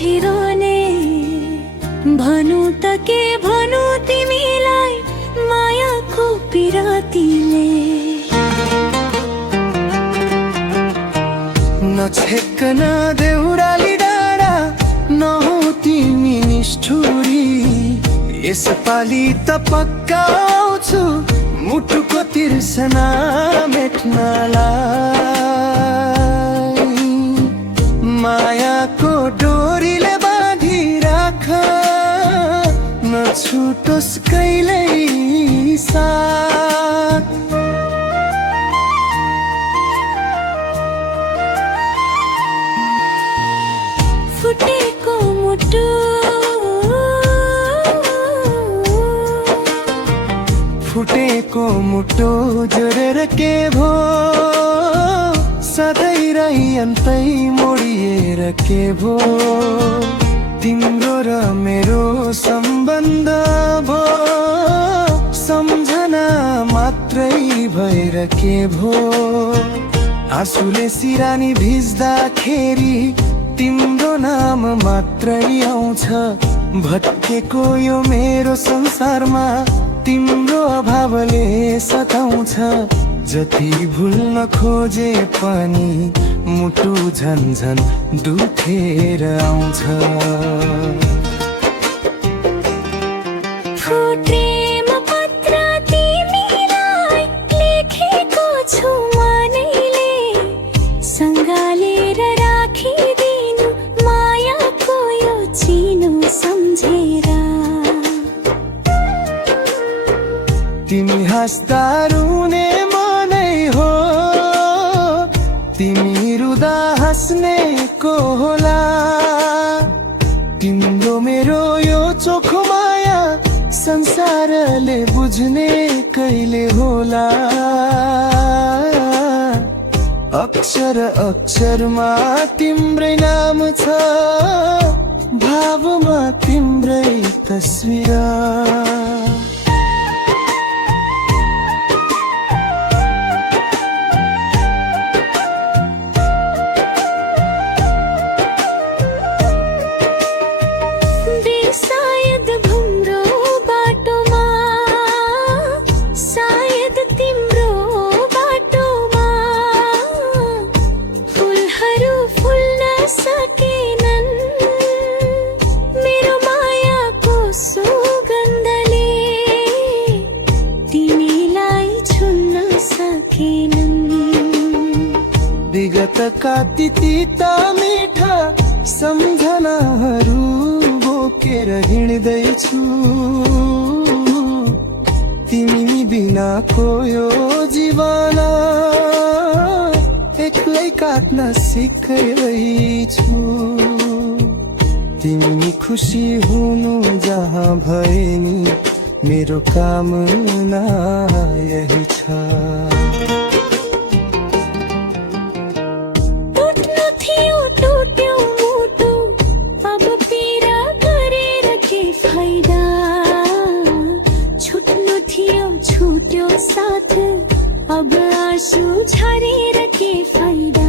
छोडिरहने भनु त के भनु तिमीलाई मायाको पिरातीले नछेक न देउराली डाँडा नहौ तिमी निष्ठुरी यसपालि त पक्का आउँछु मुटुको तिर्सना मेट्नलाई मायाको डोरीले बाँधिराख नछुटोस् कहिल्यै साथ फुटेको मुटु फुटेको मुटो जोडेर के भो सधैँ रहिअन्तै मोडिएर के भो तिम्रो र मेरो सम्बन्ध भो सम्झना मात्रै भएर के भो आँसुले सिरानी भिज्दाखेरि तिम्रो नाम मात्रै आउँछ भट्केको यो मेरो संसारमा तिम्रो अभावले सताउँछ जति भुल्न खोजे पनि मुटु झन्झन दुखेर आउँछ प्रेम पत्र तिमीलाई लेखेको छु मनैले सँगालेर राखिदिनु मायाको यो चिनो सम्झेर तिमी हाँस्दा रुने मनै हो तिमी रुँदा हाँस्ने को होला तिम्रो मेरो यो चोखो माया संसारले बुझ्ने कहिले होला अक्षर अक्षरमा तिम्रै नाम छ भावमा तिम्रै तस्बिर सायद भुम्रो बाटोमा सायद तिम्रो बाटोमा फुलहरू फुल्न सकेनन् मेरो मायाको सुगन्धले तिमीलाई छुन्न सकेनन् विगतका तिता मिठा सम्झनाहरू बोकेर हिँड्दैछु तिमी बिनाको यो जीवन एक्लै काट्न सिक्दैछु तिमी खुसी हुनु जहाँ भए नि मेरो कामना यही छ छुट्यो साथ अब आँसु झरेर के फाइदा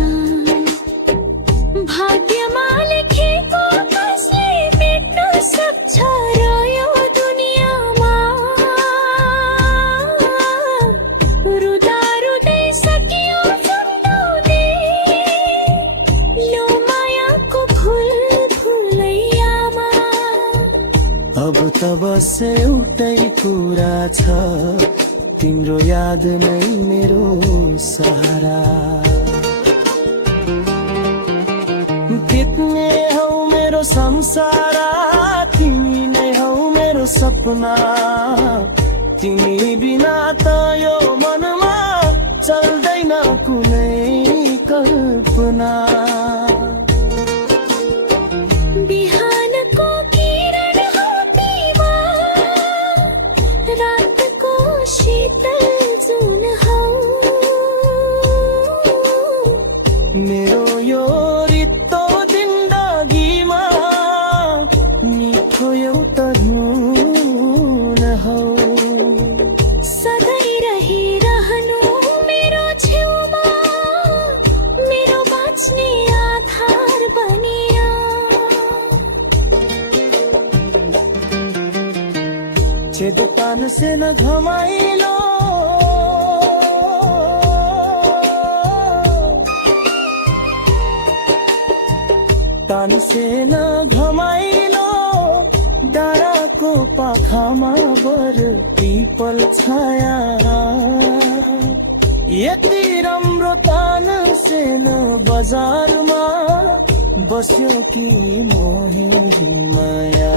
भाग्यमा लेखेको कसले मेट्न सक्छ र यो दुनियाँमा रुँदा रुँदै सकियो फुटाउने यो मायाको फुल फुलैयामा अब त बस एउटै कुरा छ तिम्रो याद नै मेरो सहारा बित्ने हौ मेरो संसार तिमी नै हौ मेरो सपना तिमी बिना त यो मनमा चल्दैन कुनै कल्पना बिहानको किरण हौ तिमा रातको शीतल जुन हौ मेरो यो रित्तो जिन्दगीमा मिठो एउटा धुन हौ सधैँ रहिरहनु मेरो छेउमा मेरो बाँच्ने छेद तान से न घमाइलो तान से न घमाइलो डाँडाको पाखामा बर पिपल छाया यति राम्रो तान से न बजारमा बस्यो कि मोहे माया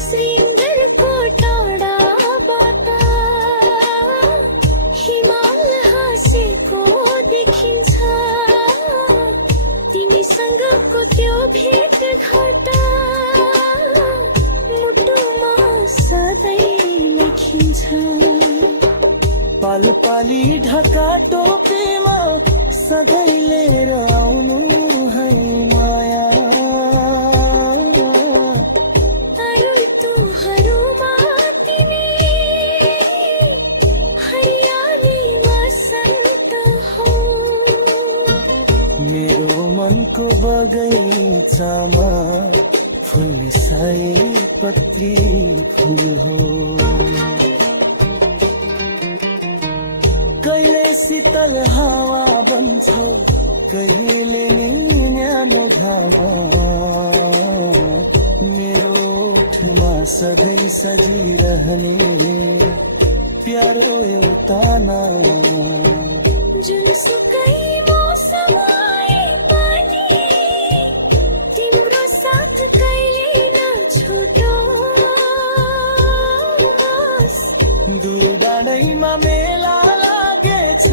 श्रृङ्गारको टाढाबाट हिमाल हाँसेको देखिन्छ तिमीसँगको त्यो भेटघाट मुटुमा सधैँ लेखिन्छ पालपाली ढाका टोपीमा सधैँ लिएर आउनु है माया ऋतुहरूमा तिमी हरियाली वसन्त हौ मेरो मनको बगैँचामा फुल्ने सयपत्री फुल हो कहिले शीतल हावा बन्छौ कहिले नि न्यानो घाम मेरो ओठमा सधैँ सजिरहने प्यारो एउटा नाम जुनसुकै मौसम आए पनि तिम्रो साथ कहिले नछुटोस् दुई डाँडैमा मेला लागेछ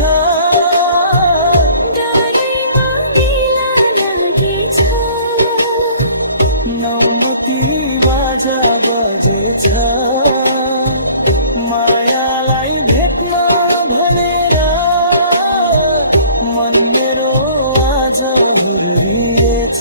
डाँडैमा मेला लागेछ नौमती बाजा बजेछ मायालाई भेट्न भनेर मन मेरो आज हुर्रिएछ